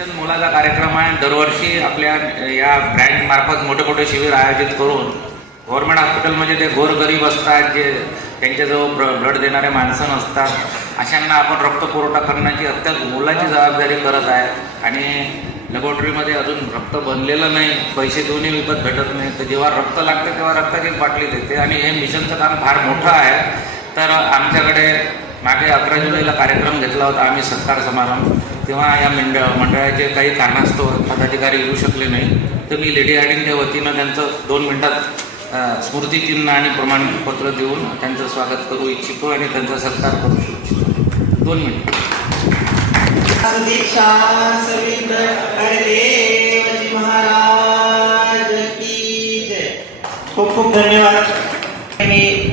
अत्यंत मोलाचा कार्यक्रम आहे. दरवर्षी आपल्या या ब्रँड मार्फत मोठे मोठे शिबिर आयोजित करून गव्हर्नमेंट हॉस्पिटलमध्ये जे गोरगरीब असतात जे त्यांच्याजवळ ब्र ब्लड देणारे माणसं नसतात अशांना आपण रक्त पुरवठा करण्याची अत्यंत मोलाची जबाबदारी करत आहे. आणि लॅबोरेटरीमध्ये अजून रक्त बनलेलं नाही पैसे देऊनही विकत भेटत नाही तर जेव्हा रक्त लागते तेव्हा रक्ताची बाटली देते. आणि हे मिशनचं काम फार मोठं आहे. तर आमच्याकडे मागे अकरा जुलैला कार्यक्रम घेतला होता आम्ही सत्कार समारंभ. तेव्हा या मंडळ मंडळाचे काही कारणास्तव पदाधिकारी येऊ शकले नाही. तर मी लेडी हार्डिंगच्या वतीनं त्यांचं दोन मिनटात अ, स्मृतिचिन्ह आणि प्रमाणपत्र देऊन त्यांचं स्वागत करू इच्छितो आणि त्यांचा सत्कार करू इच्छितो. दोन मिनिट. महाराज खूप खूप धन्यवाद. मी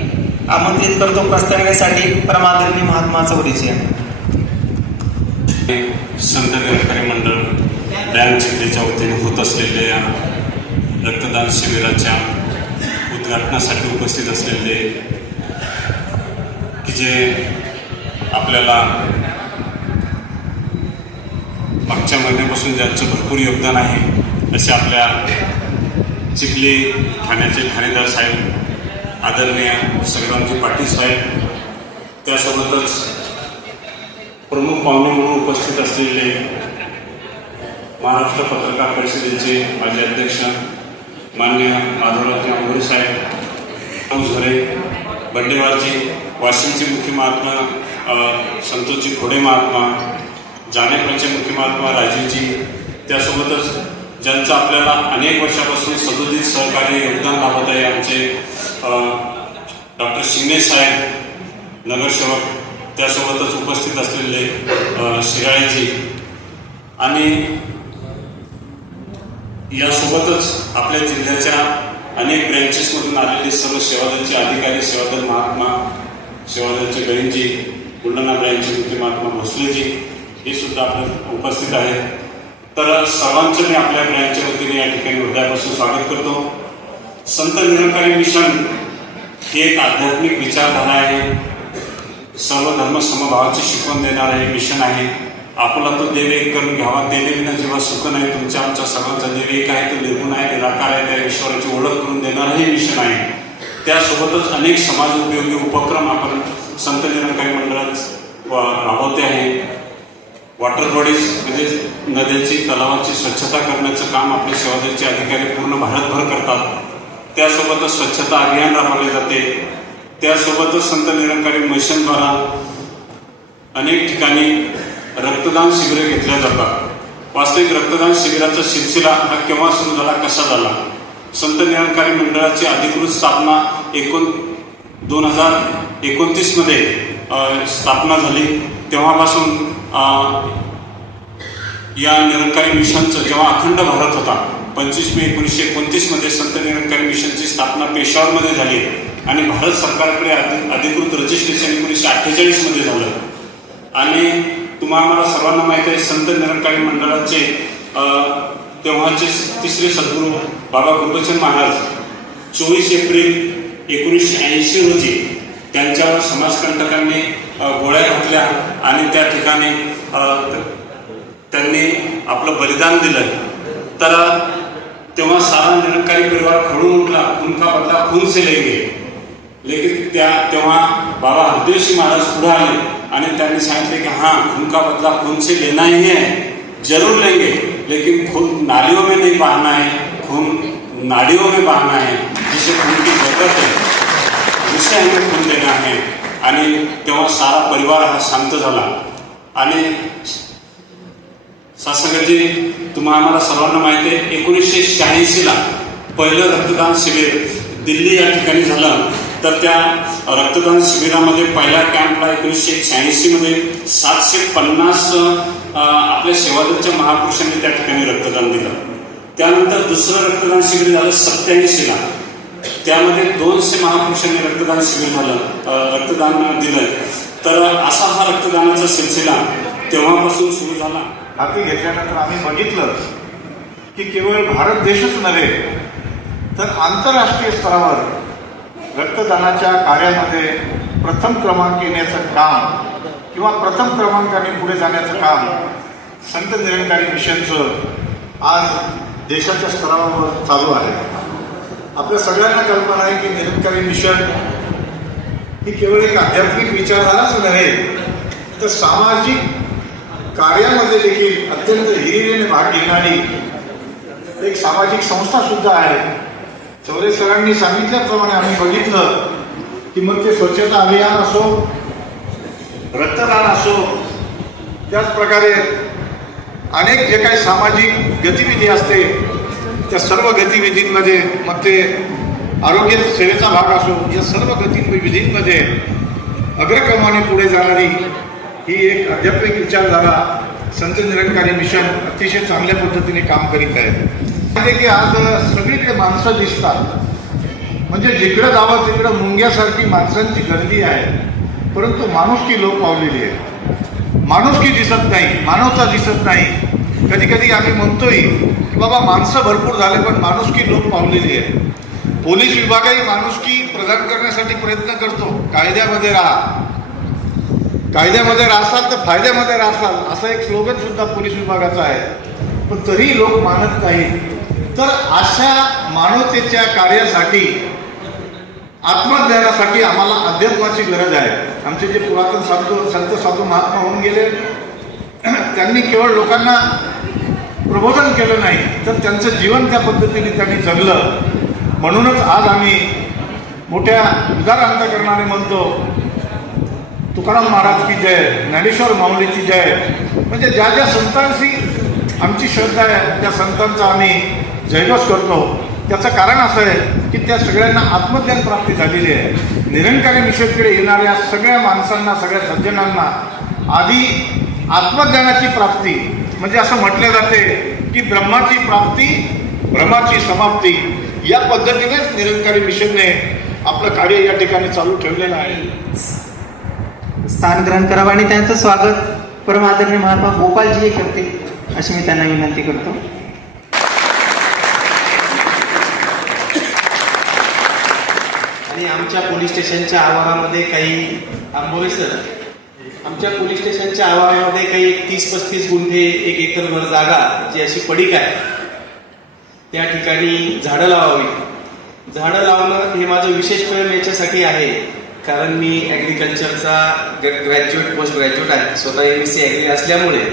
आमंत्रित करतो प्रस्तावनेसाठी परमादरणी महात्मा चौधरीजी यांना. संत निरंकारी मंडळ डॅम जिल्ह्याच्या वतीने होत असलेल्या या रक्तदान शिबिराच्या उद्घाटनासाठी उपस्थित असलेले की जे आपल्याला मागच्या महिन्यापासून ज्यांचं भरपूर योगदान आहे असे आपल्या चिखली ठाण्याचे ठाणेदार साहेब आदरणीय संग्रामजी पाटील साहेब त्यासोबतच प्रमुख पाहुणे म्हणून उपस्थित असलेले महाराष्ट्र पत्रकार परिषदेचे माजी अध्यक्ष मान्य माधवरावजी आंबोरे साहेब झरे बंडेवारजी वाशिमचे मुख्य महात्मा संतोषजी घोडे महात्मा जानेपरचे मुख्य महात्मा राजीवजी त्यासोबतच ज्यांचं आपल्याला अनेक वर्षापासून सदोदित सहकार्य योगदान लाभत आहे आमचे डॉक्टर शिंदे साहेब नगरसेवक त्यासोबतच उपस्थित असलेले शिराळेजी आणि यासोबतच आपल्या जिल्ह्याच्या अनेक ब्रँचेसमधून आलेले सर्व सेवादलचे अधिकारी सेवादल महात्मा सेवादलचे गणितजी बुलढाणा ब्रँचचे मुख्य महात्मा भोसलेजी हे सुद्धा आपल्या उपस्थित आहेत. तर सर्वांचं मी आपल्या ब्रँचच्या वतीने या ठिकाणी हृदयापासून स्वागत करतो. संत निरंकारी मिशन ही एक आध्यात्मिक विचारधारा आहे. सर्व धर्म समभावाची शिकवण देणारं हे मिशन आहे. आपला तो देव एक करून घ्यावा. देवीना जेव्हा सुख नाही. तुमच्या आमच्या सर्वांचा देव एक आहे तो निर्गुण आहे निराकार आहे त्या ईश्वराची ओळख करून देणारं हे मिशन आहे. त्यासोबतच अनेक समाज उपयोगी उपक्रम आपण संत निरंकारी मंडळात राबवते आहे. वॉटर बॉडीज म्हणजे नद्यांची तलावाची स्वच्छता करण्याचं काम आपले सेवादलचे अधिकारी पूर्ण भारतभर करतात. त्यासोबतच स्वच्छता अभियान राबवले जाते. त्यासोबतच संत निरंकारी मिशनद्वारा अनेक ठिकाणी रक्तदान शिबिरे घेतल्या जातात. वास्तविक रक्तदान शिबिराचा सिलसिला हा केव्हा सुरू झाला कसा झाला? संत निरंकारी मंडळाची अधिकृत स्थापना एकोण दोन हजार एकोणतीसमध्ये स्थापना झाली. तेव्हापासून या निरंकारी मिशनचं जेव्हा अखंड भारत होता पंचवीस मे एकोणीसशे एकोणतीसमध्ये संत निरंकारी मिशनची स्थापना पेशावरमध्ये झाली. आणि भारत सरकारकडे अधिकृत रजिस्ट्रेशन एकोणीसशे अठ्ठेचाळीसमध्ये झालं. आणि तुम्हाला आम्हाला सर्वांना माहिती आहे संत निरंकारी मंडळाचे तेव्हाचे तिसरे सद्गुरू बाबा कृपचंद महाराज चोवीस एप्रिल एकोणीसशे ऐंशी रोजी त्यांच्यावर समाजकंटकांनी गोळ्या घातल्या आणि त्या ठिकाणी त्यांनी आपलं बलिदान दिलं. तर तेव्हा सारा निरंकारी परिवार खडून उठला खून का बदला खून से लेंगे. लेकिन त्या तेव्हा बाबा हरदेवशी महाराज पुढे आले आणि त्यांनी सांगितले की हाँ उनका बदला खून से लेना ही है जरूर लेंगे लेकिन खून नालियों में नहीं बहाना है खून नाड़ियों में बहाना है जिसे खून की जरूरत है जिसे हमें खून देना है। आणि तेव्हा सारा परिवार हा शांत झाला. आणि सासंगजी तुम्हाला आम्हाला सर्वांना माहिती आहे एकोणीसशे शहाऐंशीला पहिलं रक्तदान शिबिर दिल्ली या ठिकाणी झालं. तर त्या रक्तदान शिबिरामध्ये पहिल्या कॅम्पला एकोणीसशे शहाऐंशी मध्ये. सातशे पन्नास आपल्या सेवादलच्या महापुरुषांनी त्या ठिकाणी रक्तदान दिलं. त्यानंतर दुसरं रक्तदान शिबिर झालं सत्याऐंशीला. त्यामध्ये दोनशे महापुरुषांनी रक्तदान शिबिर झालं रक्तदान दिलं तर असा हा रक्तदानाचा सिलसिला तेव्हापासून सुरू झाला. हाती घेतल्यानंतर आम्ही बघितलं की केवळ भारत देशच नव्हे तर आंतरराष्ट्रीय स्तरावर रक्तदानाच्या कार्यामध्ये प्रथम क्रमांक येण्याचं काम किंवा प्रथम क्रमांकाने पुढे जाण्याचं काम संत निरंकारी मिशनचं आज देशाच्या स्तरावर चालू आहे. आपल्या सगळ्यांना कल्पना आहे की निरंकारी मिशन ही केवळ एक आध्यात्मिक विचारधाराच नव्हे तर सामाजिक कार्यामध्ये देखील अत्यंत हिरिरीने भाग घेणारी एक सामाजिक संस्था सुद्धा आहे. चौरे सरांनी सांगितल्याप्रमाणे आम्ही बघितलं की मग ते स्वच्छता अभियान असो रक्तदान असो त्याचप्रकारे अनेक जे काही सामाजिक गतिविधी असते त्या सर्व गतिविधींमध्ये मग ते आरोग्य सेवेचा भाग असो या सर्व गतिविधींमध्ये अग्रक्रमाने पुढे जाणारी ही एक आध्यात्मिक विचारधारा संत निरंकारी मिशन अतिशय चांगल्या पद्धतीने काम करीत आहे. की आज सगळी तिकडे माणसं दिसतात. म्हणजे जिकडं जावं तिकडं मुंग्यासारखी माणसांची गर्दी आहे. परंतु माणुसकी लोक पावलेली आहे माणुसकी दिसत नाही मानवता दिसत नाही. कधी कधी आम्ही म्हणतोय की बाबा माणसं भरपूर झाले पण माणुसकी लोक पावलेली आहे पोलीस विभागही माणुसकी प्रदान करण्यासाठी प्रयत्न करतो. कायद्यामध्ये राहा. कायद्यामध्ये राहसाल तर फायद्यामध्ये राहसाल असा एक स्लोगन सुद्धा पोलीस विभागाचा आहे. पण तरी लोक मानत नाहीत. तर अशा मानवतेच्या कार्यासाठी आत्मज्ञानासाठी आम्हाला अध्यात्माची गरज आहे. आमचे जे पुरातन साधू संत साधू महात्मा होऊन गेले त्यांनी केवळ लोकांना प्रबोधन केलं नाही तर त्यांचं जीवन त्या पद्धतीने त्यांनी जगलं. म्हणूनच आज आम्ही मोठ्या उदार अंतकरणाने म्हणतो तुकाराम महाराज की जय ज्ञानेश्वर माऊलीची जय. म्हणजे ज्या ज्या संतांशी आमची श्रद्धा आहे त्या संतांचा आम्ही जयघोष करतो. त्याचं कारण असं आहे की त्या सगळ्यांना आत्मज्ञान प्राप्ती झालेली आहे. निरंकारी मिशनकडे येणाऱ्या सगळ्या माणसांना सगळ्या सज्जनांना आधी आत्मज्ञानाची प्राप्ती म्हणजे असं म्हटलं जाते की ब्रह्माची प्राप्ती ब्रह्माची समाप्ती या पद्धतीनेच निरंकारी मिशनने आपलं कार्य या ठिकाणी चालू ठेवलेलं आहे. स्थान ग्रहण करावं आणि त्यांचं स्वागत. परमादरणीय महात्मा गोपालजी हे करतील. अशी मी त्यांना विनंती करतो. आणि आमच्या पोलीस स्टेशनच्या आवारामध्ये काही आंबोळे सर. आमच्या पोलीस स्टेशनच्या आवारामध्ये काही एक तीस पस्तीस गुंठे एक एकरभर जागा जी अशी पडीक आहे. त्या ठिकाणी झाडं लावावी. झाडं लावणं हे माझं विशेष प्रेम याच्यासाठी आहे. कारण मी ॲग्रिकल्चरचा ग्रॅज्युएट पोस्ट ग्रॅज्युएट आहे. स्वतः एम सी ॲग्री असल्यामुळे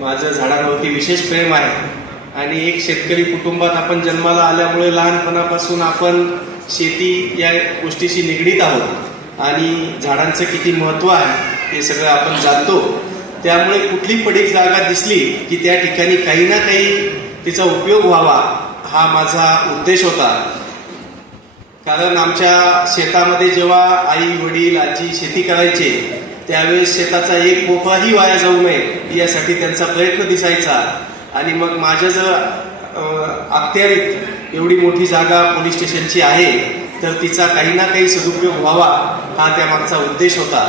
माझं झाडांवरती विशेष प्रेम आहे. आणि एक शेतकरी कुटुंबात आपण जन्माला आल्यामुळे लहानपणापासून आपण शेती या गोष्टीशी निगडीत आहोत. आणि झाडांचं किती महत्त्व आहे हे सगळं आपण जाणतो. त्यामुळे कुठली पडीक जागा दिसली की त्या ठिकाणी काही ना काही तिचा उपयोग व्हावा हा माझा उद्देश होता. कारण आमच्या शेतामध्ये जेव्हा आई वडील आजी शेती करायचे त्यावेळेस शेताचा एक पोपाही वाया जाऊ नये यासाठी त्यांचा प्रयत्न दिसायचा. आणि मग माझ्या अखत्यारीत एवढी मोठी जागा पोलीस स्टेशनची आहे तर तिचा काही ना काही सदुपयोग व्हावा हा त्यामागचा उद्देश होता.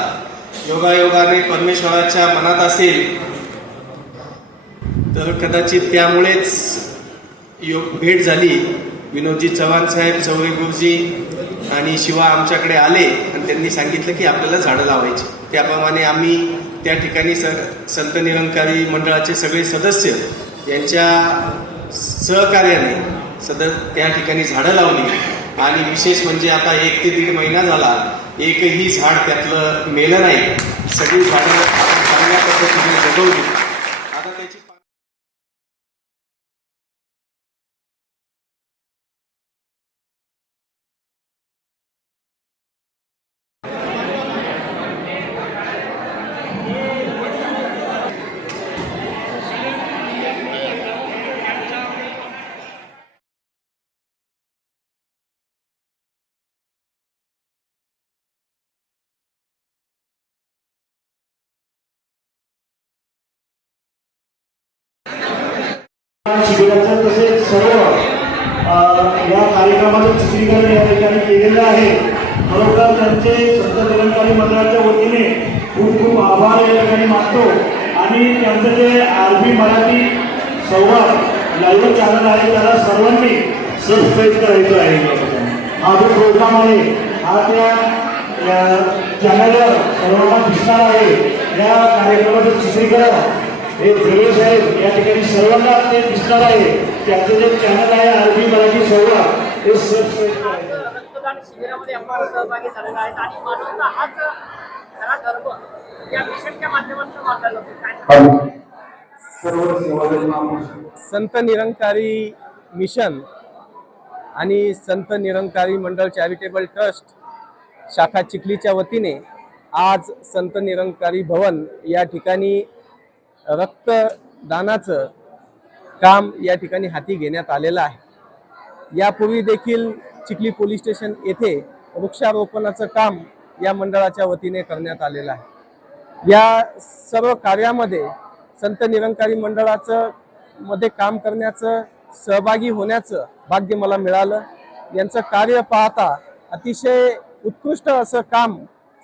योगायोगाने परमेश्वराच्या मनात असेल तर कदाचित त्यामुळेच योग भेट झाली. विनोदजी चव्हाण साहेब चौरे गुरुजी आणि शिवा आमच्याकडे आले आणि त्यांनी सांगितलं की आपल्याला झाडं लावायची. त्याप्रमाणे आम्ही त्या ठिकाणी स संत निरंकारी मंडळाचे सगळे सदस्य यांच्या सहकार्याने सद त्या ठिकाणी झाडं लावली. आणि विशेष म्हणजे आता एक ते दीड महिना झाला एकही झाड त्यातलं मेलं नाही. सगळी झाडं आपण चांगल्या पद्धतीने जगवली. शिबिराचं तसेच सर्व या कार्यक्रमाचं चित्रीकरण या ठिकाणी केलेलं आहे. खरोखर त्यांचे संत निरंकारी मंडळाच्या वतीने खूप खूप आभार या ठिकाणी मानतो. आणि त्यांचं जे आरबी मराठी संवाद लाईव्ह चॅनल आहे त्याला सर्वांनी सबस्क्राईब करायचं आहे. हा जो प्रोग्राम आहे हा त्या चॅनलवर सर्वांना दिसणार आहे. या कार्यक्रमाचं चित्रीकरण हे वेगळे साहेब या ठिकाणी सर्वांना ते दिसणार आहे. त्यांचं जे चॅनल आहे आरबी मराठी संवाद ते सबस्क्राईब करायचं रक्तदान शिबिरामध्ये आपण सहभागी झालेला आहे आणि मानवता हाच खरा धर्म या मिशनच्या माध्यमातून मानला जातो. काय संत निरंकारी मिशन आणि संत निरंकारी मंडळ चॅरिटेबल ट्रस्ट शाखा चिखलीच्या वतीने आज संत निरंकारी भवन या ठिकाणी रक्तदानाचं काम या ठिकाणी हाती घेण्यात आलेलं आहे. यापूर्वी देखील चिखली पोलीस स्टेशन येथे वृक्षारोपणाचं काम या मंडळाच्या वतीने करण्यात आलेलं आहे. या सर्व कार्यामध्ये संत निरंकारी मंडळाचं मध्ये काम करण्याचं सहभागी होण्याचं भाग्य मला मिळालं. यांचं कार्य पाहता अतिशय उत्कृष्ट असं काम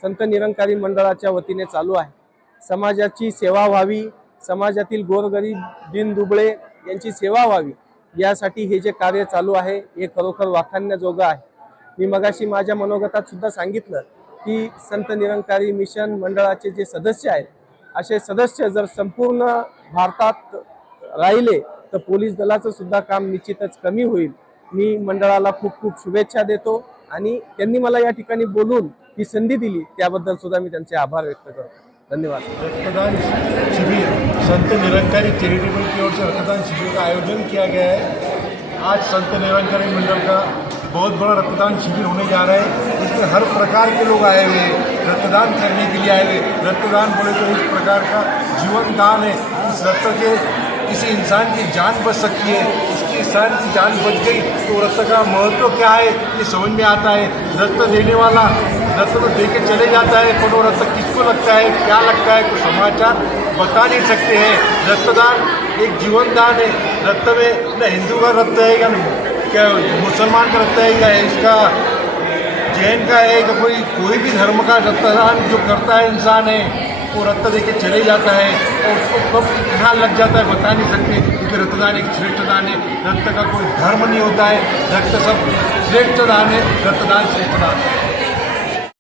संत निरंकारी मंडळाच्या वतीने चालू आहे. समाजाची सेवा व्हावी समाजातील गोरगरीब दिनदुबळे यांची सेवा व्हावी. यासाठी हे जे कार्य चालू आहे हे खरोखर वाखाणण्याजोगं आहे. मी मगाशी माझ्या मनोगतात सुद्धा सांगितलं की संत निरंकारी मिशन मंडळाचे जे सदस्य आहेत असे सदस्य जर संपूर्ण भारतात राहिले तर पोलीस दलाचं सुद्धा काम निश्चितच कमी होईल. मी मंडळाला खूप खूप शुभेच्छा देतो आणि त्यांनी मला या ठिकाणी बोलून ही संधी दिली. त्याबद्दल सुद्धा मी त्यांचे आभार व्यक्त करतो. धन्यवाद। रक्तदान शिविर, संत निरंकारी चैरिटेबल की ओर से रक्तदान शिविर का आयोजन किया गया है। आज संत निरंकारी मंडल का बहुत बड़ा रक्तदान शिविर होने जा रहा है। इसमें हर प्रकार के लोग आए हुए हैं। रक्तदान करने के लिए आए हुए रक्तदान बोले तो इस प्रकार का जीवन दान है। इस रक्त के, किसी इंसान की जान बच सकती है। इसकी इंसान की जान बच गई तो रक्त का महत्व क्या है? ये समझ में आता है। रक्त देने वाला रक्त तो दे के चले जाता है वो रक्त किसको लगता है, क्या लगता है, कुछ समाचार बता नहीं सकते हैं। रक्तदान एक जीवन दान है, रक्त में न हिंदू का रक्त है या क्या मुसलमान का रक्त है या इसका जैन का है, या कोई कोई भी धर्म का रक्तदान जो करता है इंसान है, वो रक्त दे के चले जाता है और उसको कब कहाँ लग जाता है बता नहीं सकते, क्योंकि रक्तदान एक श्रेष्ठ दान है। रक्त का कोई धर्म नहीं होता है, रक्त सब श्रेष्ठ दान है, रक्तदान श्रेष्ठ दान है।